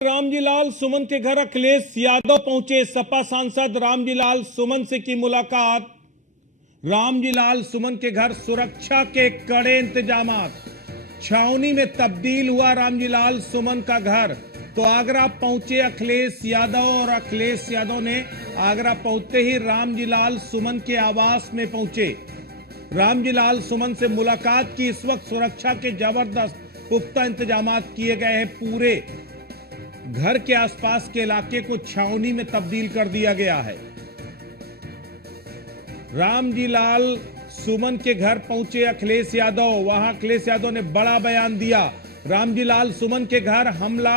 रामजी लाल सुमन के घर अखिलेश यादव पहुंचे। सपा सांसद रामजी लाल सुमन से की मुलाकात। रामजी लाल सुमन के घर सुरक्षा के कड़े इंतजामात। छावनी में तब्दील हुआ रामजी लाल सुमन का घर। तो आगरा पहुंचे अखिलेश यादव और अखिलेश यादव ने आगरा पहुंचते ही रामजी लाल सुमन के आवास में पहुंचे। रामजी लाल सुमन से मुलाकात की। इस वक्त सुरक्षा के जबरदस्त पुख्ता इंतजामात किए गए हैं। पूरे घर के आसपास के इलाके को छावनी में तब्दील कर दिया गया है। रामजी लाल सुमन के घर पहुंचे अखिलेश यादव। वहां अखिलेश यादव ने बड़ा बयान दिया। रामजी लाल सुमन के घर हमला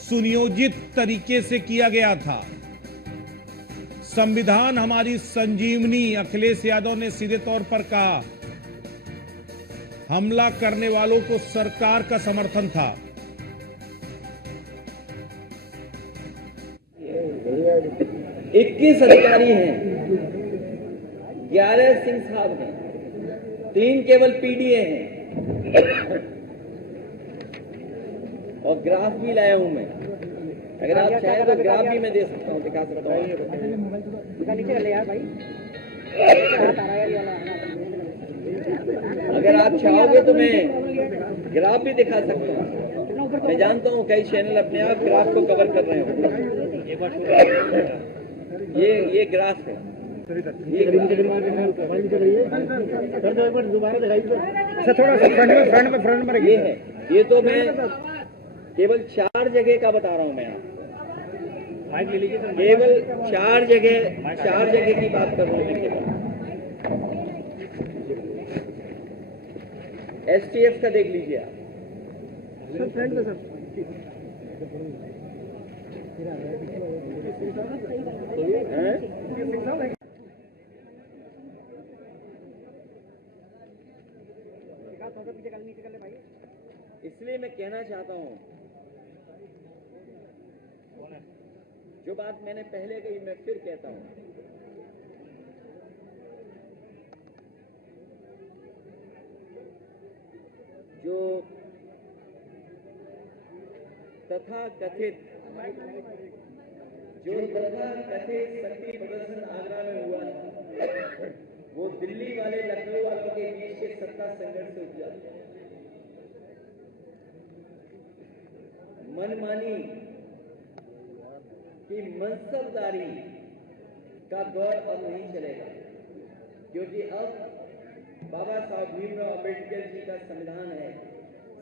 सुनियोजित तरीके से किया गया था। संविधान हमारी संजीवनी, अखिलेश यादव ने सीधे तौर पर कहा। हमला करने वालों को सरकार का समर्थन था। 21 अधिकारी हैं, 11 सिंह साहब हैं, 3 केवल पीडीए हैं और ग्राफ भी लाया हूं मैं। अगर आप चाहें तो ग्राफ भी मैं दे सकता हूं, दिखा सकता हूं। अगर आप चाहोगे तो मैं ग्राफ भी दिखा सकता हूं। मैं जानता हूं कई चैनल अपने आप ग्राफ को कवर कर रहे हो। ये ग्राफ है। फ्रंट में ये है। ये तो मैं केवल 4 जगह का बता रहा हूं। मैं केवल 4 जगह की बात कर रहा हूं। केवल एसटीएफ का देख लीजिए आप। इसलिए मैं कहना चाहता हूं, जो बात मैंने पहले कही मैं फिर कहता हूं। जो तथाकथित शक्ति प्रदर्शन आगरा में हुआ था, वो दिल्ली वाले लखनऊ वालों के बीच के सत्ता संघर्ष से उपजा। मनमानी की मनसबदारी का दौर अब नहीं चलेगा, क्योंकि अब बाबा साहब भीमराव अम्बेडकर जी का संविधान है।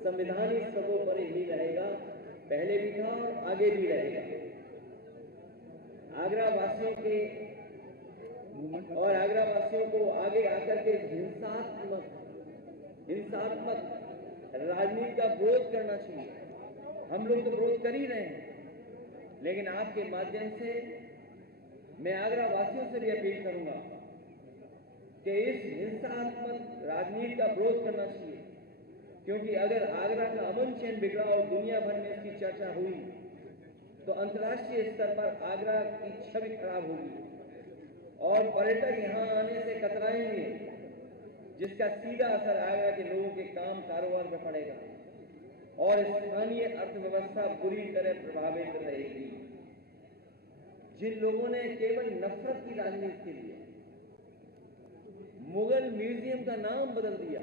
संविधान ही सर्वोपरि ही रहेगा, पहले भी था और आगे भी रहेगा। आगरा वासियों को आगे आकर के हिंसात्मक राजनीति का विरोध करना चाहिए। हम लोग तो विरोध कर ही रहे हैं, लेकिन आपके माध्यम से मैं आगरा वासियों से भी अपील करूंगा कि इस हिंसात्मक राजनीति का विरोध करना चाहिए, क्योंकि अगर आगरा का अमन चैन बिगड़ा और दुनिया भर में इसकी चर्चा हुई तो अंतर्राष्ट्रीय स्तर पर आगरा की छवि खराब होगी और पर्यटक यहां आने से कतराएंगे, जिसका सीधा असर आगरा के लोगों के काम कारोबार पर पड़ेगा और स्थानीय अर्थव्यवस्था बुरी तरह प्रभावित रहेगी। जिन लोगों ने केवल नफरत की राजनीति के लिए मुगल म्यूजियम का नाम बदल दिया,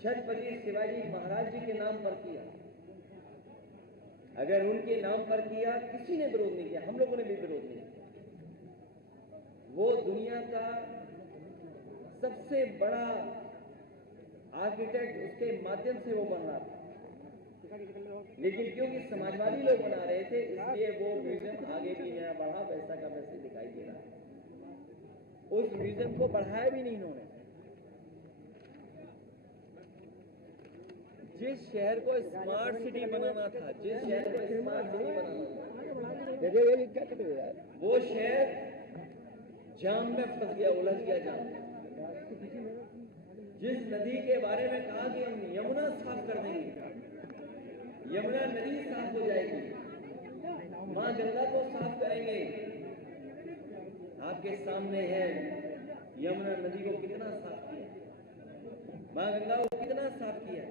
छत्रपति शिवाजी महाराज जी के नाम पर किया, अगर उनके नाम पर किया, किसी ने विरोध नहीं किया, हम लोगों ने भी विरोध नहीं किया। वो दुनिया का सबसे बड़ा आर्किटेक्ट, उसके माध्यम से वो बन रहा था, लेकिन क्योंकि समाजवादी लोग बना रहे थे, इसलिए वो म्यूजियम आगे भी नया बढ़ा, वैसा का वैसे दिखाई दे रहा है। उस म्यूजियम को बढ़ाया भी नहीं इन्होंने। जिस शहर को स्मार्ट सिटी बनाना था, वो शहर जाम में फंस गया, उलझ गया जाम में। जिस नदी के बारे में कहा कि हम यमुना साफ कर देंगे, यमुना नदी साफ हो जाएगी, मां गंगा को साफ करेंगे। आपके सामने है यमुना नदी को कितना साफ किया, मां गंगा को कितना साफ किया।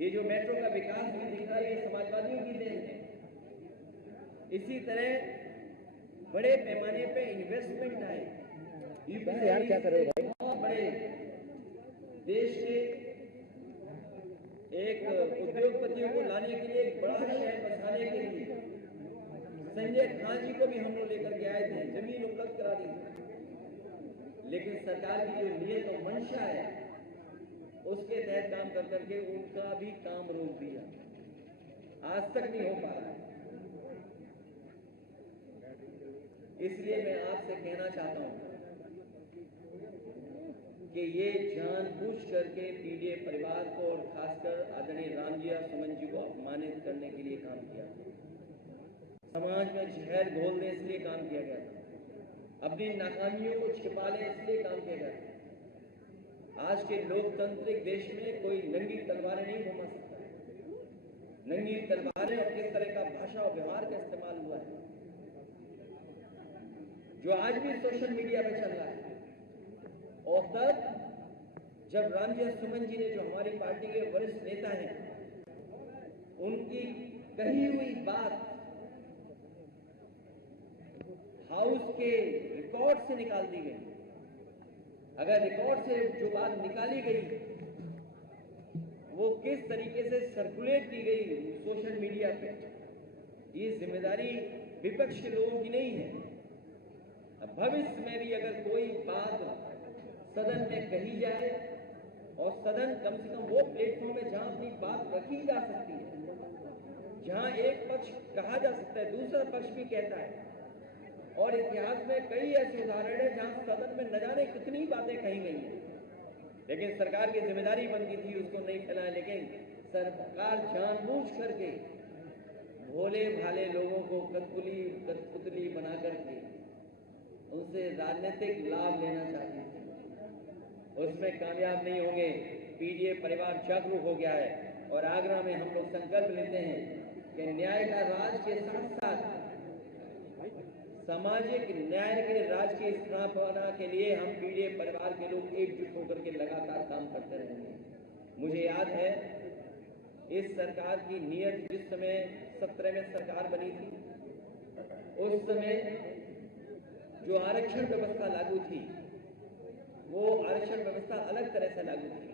ये जो मेट्रो का विकास भी दिख रहा है ये समाजवादियों की देन है। इसी तरह बड़े पैमाने पे इन्वेस्टमेंट आए, यार क्या करो भाई, बहुत बड़े देश के एक उद्योगपतियों को लाने के लिए, एक बड़ा शहर बसाने के लिए संजय खान जी को भी हम लोग लेकर के आए थे, जमीन उपलब्ध करा दी थी। लेकिन सरकार की जो नियत और मंशा है उसके तहत काम कर करके उनका भी काम रोक दिया, आज तक नहीं हो पा रहा है। इसलिए मैं आपसे कहना चाहता हूं कि ये जानबूझ करके पीडीए परिवार को और खासकर आदरणीय रामजी और सुमन जी को अपमानित करने के लिए काम किया, समाज में जहर घोलने इसलिए काम किया गया था, अपनी नाकामियों को छिपा ले इसलिए काम किया गया था। आज के लोकतांत्रिक देश में कोई नंगी तलवारें नहीं घुमा सकता, नंगी तलवारें और किस तरह का भाषा और व्यवहार का इस्तेमाल हुआ है जो आज भी सोशल मीडिया पे चल रहा है। और तब जब रामजी और सुमन जी ने, जो हमारी पार्टी के वरिष्ठ नेता हैं, उनकी कही हुई बात हाउस के रिकॉर्ड से निकाल दी गई, अगर रिकॉर्ड से जो बात निकाली गई वो किस तरीके से सर्कुलेट की गई सोशल मीडिया पे, ये जिम्मेदारी विपक्ष के लोगों की नहीं है। भविष्य में भी अगर कोई बात सदन में कही जाए, और सदन कम से कम वो प्लेटफॉर्म है जहां अपनी बात रखी जा सकती है, जहां एक पक्ष कहा जा सकता है, दूसरा पक्ष भी कहता है, और इतिहास में कई ऐसे उदाहरण हैं जहां सदन में न जाने कितनी बातें कही गई हैं, लेकिन सरकार की जिम्मेदारी बनती थी उसको नहीं फैलाए। लेकिन सरकार जानबूझ करके भोले भाले लोगों को कठपुतली बना करके उनसे राजनीतिक लाभ लेना चाहती थी, उसमें कामयाब नहीं होंगे। पीडीए परिवार जागरूक हो गया है और आगरा में हम लोग संकल्प लेते हैं कि न्याय का राज के साथ साथ सामाजिक न्याय के राज की स्थापना के लिए हम पीडीए परिवार के लोग एकजुट होकर के लगातार काम करते रहेंगे। मुझे याद है इस सरकार की नीयत, जिस समय 17 में सरकार बनी थी, उस समय जो आरक्षण व्यवस्था लागू थी वो आरक्षण व्यवस्था अलग तरह से लागू थी।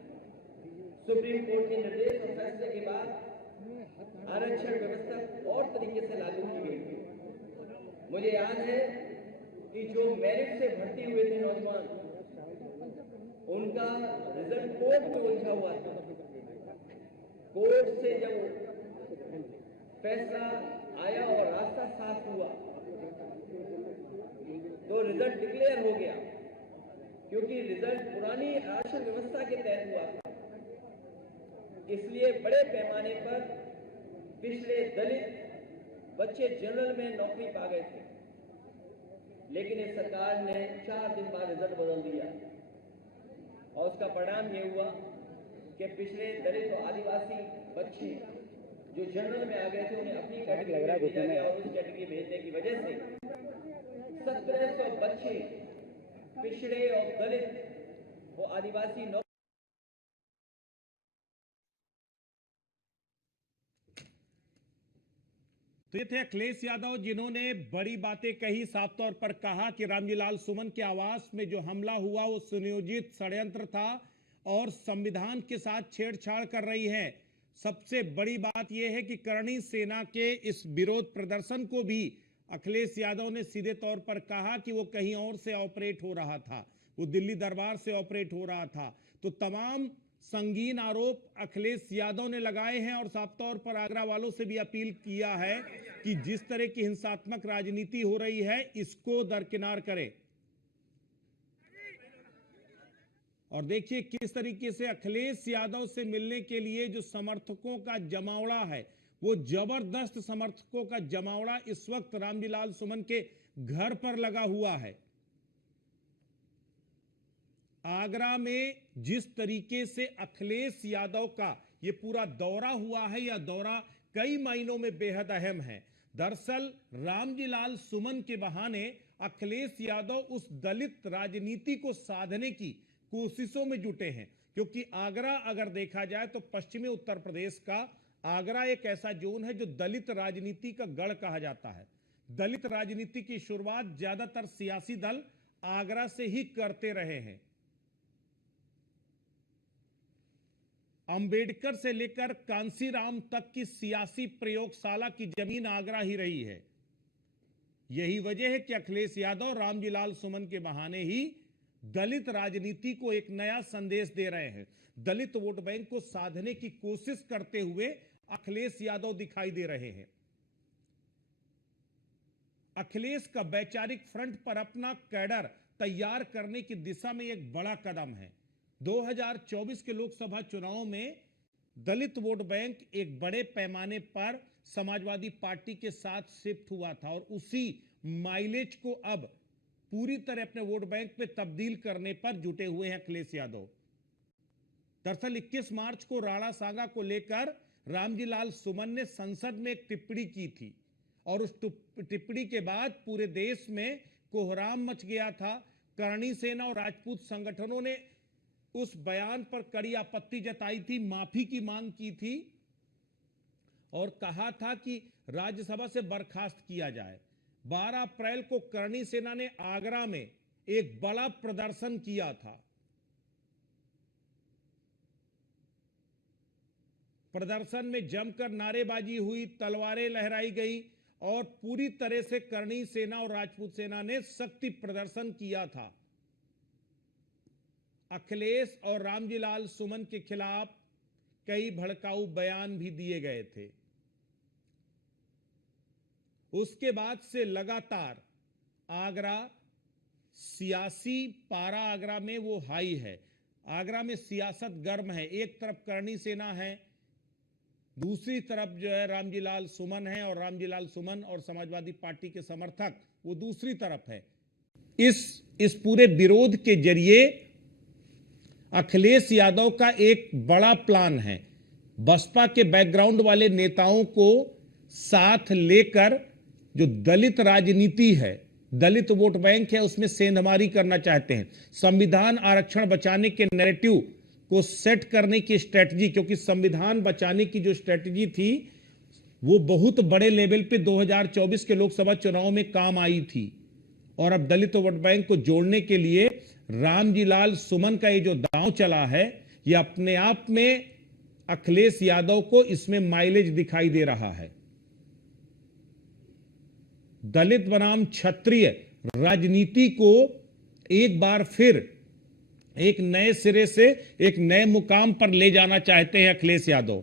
सुप्रीम कोर्ट के निर्देश और फैसले के बाद आरक्षण व्यवस्था और तरीके से लागू की गई थी। मुझे याद है कि जो मेरिट से भर्ती हुए थे नौजवान, उनका रिजल्ट कोर्ट में उलझा हुआ था। कोर्ट से जब फैसला आया और रास्ता साफ हुआ तो रिजल्ट डिक्लेयर हो गया, क्योंकि रिजल्ट पुरानी आरक्षण व्यवस्था के तहत हुआ था। इसलिए बड़े पैमाने पर पिछले दलित बच्चे जनरल में नौकरी पा गए थे, लेकिन इस सरकार ने 4 दिन बाद रिजल्ट बदल दिया और उसका परिणाम यह हुआ कि पिछले दलित और आदिवासी बच्चे जो जनरल में आ गए थे उन्हें अपनी कैटेगरी में भेजा गया, और उस कैटेगरी भेजने की वजह से 1700 बच्चे पिछड़े और दलित और आदिवासी तो ये थे अखिलेश यादव, जिन्होंने बड़ी बातें कही, साफ तौर पर कहा कि रामजी लाल सुमन के आवास में जो हमला हुआ वो सुनियोजित षड्यंत्र था और संविधान के साथ छेड़छाड़ कर रही है। सबसे बड़ी बात यह है कि करणी सेना के इस विरोध प्रदर्शन को भी अखिलेश यादव ने सीधे तौर पर कहा कि वो कहीं और से ऑपरेट हो रहा था, वो दिल्ली दरबार से ऑपरेट हो रहा था। तो तमाम संगीन आरोप अखिलेश यादव ने लगाए हैं और साफ तौर पर आगरा वालों से भी अपील किया है कि जिस तरह की हिंसात्मक राजनीति हो रही है इसको दरकिनार करें। और देखिए किस तरीके से अखिलेश यादव से मिलने के लिए जो समर्थकों का जमावड़ा है, वो जबरदस्त समर्थकों का जमावड़ा इस वक्त रामजी लाल सुमन के घर पर लगा हुआ है। आगरा में जिस तरीके से अखिलेश यादव का ये पूरा दौरा हुआ है, यह दौरा कई मायनों में बेहद अहम है। दरअसल रामजी लाल सुमन के बहाने अखिलेश यादव उस दलित राजनीति को साधने की कोशिशों में जुटे हैं, क्योंकि आगरा अगर देखा जाए तो पश्चिमी उत्तर प्रदेश का आगरा एक ऐसा जोन है जो दलित राजनीति का गढ़ कहा जाता है। दलित राजनीति की शुरुआत ज्यादातर सियासी दल आगरा से ही करते रहे हैं। अंबेडकर से लेकर कांसीराम तक की सियासी प्रयोगशाला की जमीन आगरा ही रही है। यही वजह है कि अखिलेश यादव रामजी लाल सुमन के बहाने ही दलित राजनीति को एक नया संदेश दे रहे हैं। दलित वोट बैंक को साधने की कोशिश करते हुए अखिलेश यादव दिखाई दे रहे हैं। अखिलेश का वैचारिक फ्रंट पर अपना कैडर तैयार करने की दिशा में एक बड़ा कदम है। 2024 के लोकसभा चुनाव में दलित वोट बैंक एक बड़े पैमाने पर समाजवादी पार्टी के साथ शिफ्ट हुआ था और उसी माइलेज को अब पूरी तरह अपने वोट बैंक में तब्दील करने पर जुटे हुए हैं अखिलेश यादव। दरअसल 21 मार्च को राणा सागा को लेकर रामजी लाल सुमन ने संसद में एक टिप्पणी की थी और उस टिप्पणी के बाद पूरे देश में कोहराम मच गया था। करणी सेना और राजपूत संगठनों ने उस बयान पर कड़ी आपत्ति जताई थी, माफी की मांग की थी और कहा था कि राज्यसभा से बर्खास्त किया जाए। 12 अप्रैल को करणी सेना ने आगरा में एक बड़ा प्रदर्शन किया था। प्रदर्शन में जमकर नारेबाजी हुई, तलवारें लहराई गई और पूरी तरह से करणी सेना और राजपूत सेना ने शक्ति प्रदर्शन किया था। अखिलेश और रामजी लाल सुमन के खिलाफ कई भड़काऊ बयान भी दिए गए थे। उसके बाद से लगातार आगरा सियासी पारा आगरा में वो हाई है। आगरा में सियासत गर्म है। एक तरफ करणी सेना है, दूसरी तरफ जो है रामजी लाल सुमन है और रामजी लाल सुमन और समाजवादी पार्टी के समर्थक वो दूसरी तरफ है। इस पूरे विरोध के जरिए अखिलेश यादव का एक बड़ा प्लान है। बसपा के बैकग्राउंड वाले नेताओं को साथ लेकर जो दलित राजनीति है, दलित वोट बैंक है, उसमें सेंधमारी करना चाहते हैं। संविधान आरक्षण बचाने के नैरेटिव को सेट करने की स्ट्रेटजी, क्योंकि संविधान बचाने की जो स्ट्रेटजी थी वो बहुत बड़े लेवल पे 2024 के लोकसभा चुनाव में काम आई थी और अब दलित वोट बैंक को जोड़ने के लिए रामजी लाल सुमन का ये जो दांव चला है, ये अपने आप में अखिलेश यादव को इसमें माइलेज दिखाई दे रहा है। दलित बनाम क्षत्रिय राजनीति को एक बार फिर एक नए सिरे से एक नए मुकाम पर ले जाना चाहते हैं अखिलेश यादव।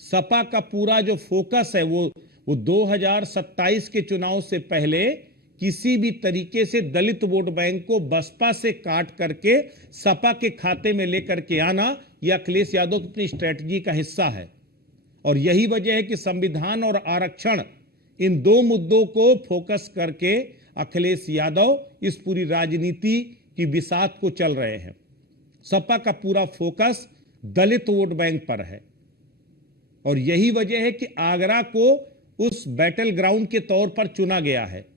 सपा का पूरा जो फोकस है वो 2027 के चुनाव से पहले किसी भी तरीके से दलित वोट बैंक को बसपा से काट करके सपा के खाते में लेकर के आना, यह अखिलेश यादव की अपनी स्ट्रेटजी का हिस्सा है। और यही वजह है कि संविधान और आरक्षण, इन दो मुद्दों को फोकस करके अखिलेश यादव इस पूरी राजनीति की बिसात को चल रहे हैं। सपा का पूरा फोकस दलित वोट बैंक पर है और यही वजह है कि आगरा को उस बैटल ग्राउंड के तौर पर चुना गया है।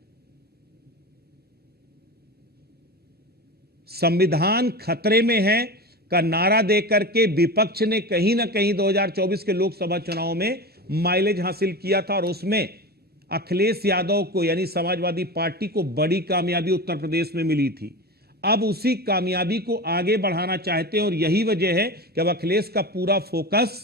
संविधान खतरे में है का नारा देकर के विपक्ष ने कहीं ना कहीं 2024 के लोकसभा चुनाव में माइलेज हासिल किया था और उसमें अखिलेश यादव को यानी समाजवादी पार्टी को बड़ी कामयाबी उत्तर प्रदेश में मिली थी। अब उसी कामयाबी को आगे बढ़ाना चाहते हैं और यही वजह है कि अब अखिलेश का पूरा फोकस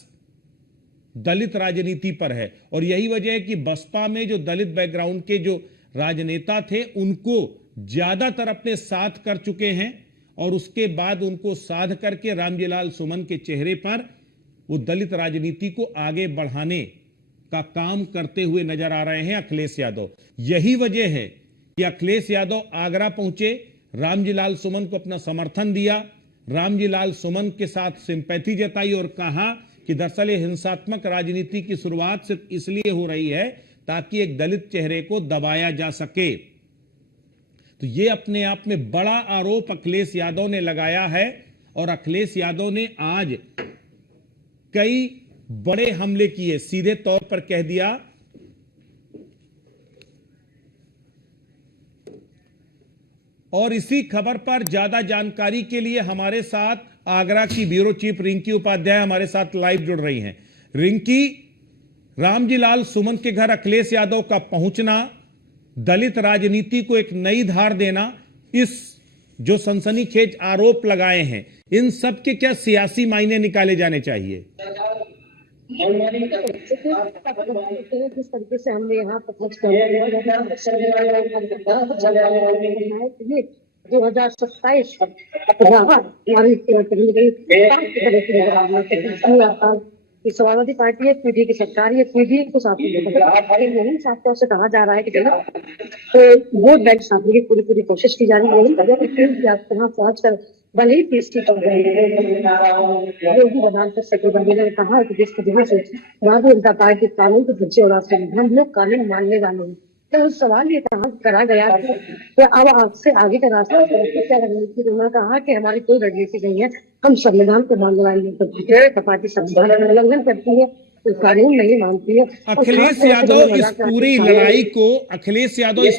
दलित राजनीति पर है और यही वजह है कि बसपा में जो दलित बैकग्राउंड के जो राजनेता थे उनको ज्यादातर अपने साथ कर चुके हैं और उसके बाद उनको साध करके रामजी लाल सुमन के चेहरे पर वो दलित राजनीति को आगे बढ़ाने का काम करते हुए नजर आ रहे हैं अखिलेश यादव। यही वजह है कि अखिलेश यादव आगरा पहुंचे, रामजी लाल सुमन को अपना समर्थन दिया, रामजी लाल सुमन के साथ सिंपैथी जताई और कहा कि दरअसल हिंसात्मक राजनीति की शुरुआत सिर्फ इसलिए हो रही है ताकि एक दलित चेहरे को दबाया जा सके। तो ये अपने आप में बड़ा आरोप अखिलेश यादव ने लगाया है और अखिलेश यादव ने आज कई बड़े हमले किए। सीधे तौर पर कह दिया और इसी खबर पर ज्यादा जानकारी के लिए हमारे साथ आगरा की ब्यूरो चीफ रिंकी उपाध्याय हमारे साथ लाइव जुड़ रही हैं। रिंकी, रामजी लाल सुमन के घर अखिलेश यादव का पहुंचना, दलित राजनीति को एक नई धार देना, इस जो सनसनीखेज आरोप लगाए हैं, इन सब के क्या सियासी मायने निकाले जाने चाहिए? जिस तरीके से हमने यहाँ पर 2027 समाजवादी पार्टी है, पीडी की सरकार है, पीडी को साथ नहीं साफ तौर से कहा जा रहा है कि तो वोट बैंक साधने की पूरी कोशिश की जा रही है। पहुंच कर भले ही पीएसटी कर रहे हैं, योगी प्रधान सेक्रेटरी ने कहा कि जिस तरह से भारतीय जनता पार्टी कानून के बच्चे और हम लोग कानून मानने वाले हैं। तो उस सवाल ये करा गया कि अब आपसे आगे का रास्ता क्या रणनीति? उन्होंने कहा कि हमारी कोई रणनीति नहीं है, हम संविधान को मानने वाले पार्टी संविधान का उल्लंघन करती है, कानून नहीं मानती है। अखिलेश यादव इस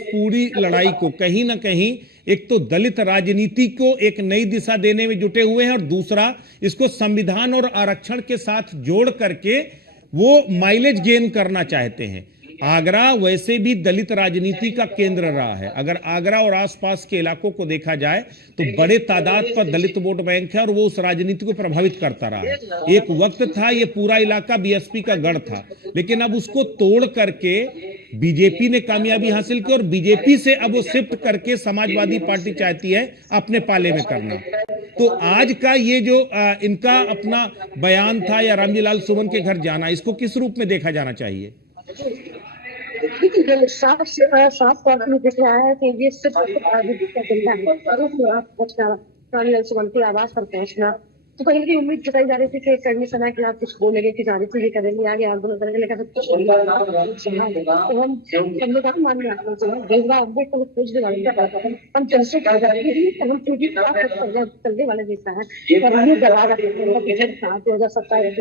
पूरी लड़ाई को कहीं ना कहीं एक तो दलित राजनीति को एक नई दिशा देने में जुटे हुए हैं और दूसरा इसको संविधान और आरक्षण के साथ जोड़ करके वो माइलेज गेन करना चाहते हैं। आगरा वैसे भी दलित राजनीति का केंद्र रहा है। अगर आगरा और आसपास के इलाकों को देखा जाए तो बड़े तादाद पर दलित वोट बैंक है और वो उस राजनीति को प्रभावित करता रहा है। एक वक्त था ये पूरा इलाका बीएसपी का गढ़ था, लेकिन अब उसको तोड़ करके बीजेपी ने कामयाबी हासिल की और बीजेपी से अब वो शिफ्ट करके समाजवादी पार्टी चाहती है अपने पाले में करना। तो आज का ये जो इनका अपना बयान था या रामजी लाल सुमन के घर जाना, इसको किस रूप में देखा जाना चाहिए? साफ तौर पर दिख रहा है कि ये सिर्फ सुमन के आवास पर पहुंचना, तो कहीं की उम्मीद जताई जा रही थी कि करनी सना कि आप कुछ बोलेंगे कि जाने से ये करेंगे, आगे आंदोलन करेंगे, लेकिन तो हम संविधान मानने अम्बेडकर खोज हम चर्चा कर रहे हैं, हम चलने वाले देता है और हमें दबा रखते हैं 2027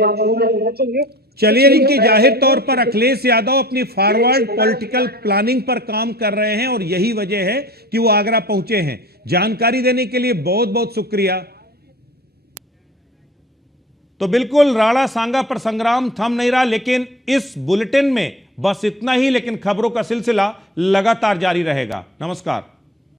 चाहिए। चलिए रिंकी, जाहिर तौर पर अखिलेश यादव अपनी फॉरवर्ड पॉलिटिकल प्लानिंग पर काम कर रहे हैं और यही वजह है कि वो आगरा पहुंचे हैं। जानकारी देने के लिए बहुत बहुत शुक्रिया। तो बिल्कुल राणा सांगा पर संग्राम थम नहीं रहा, लेकिन इस बुलेटिन में बस इतना ही, लेकिन खबरों का सिलसिला लगातार जारी रहेगा। नमस्कार।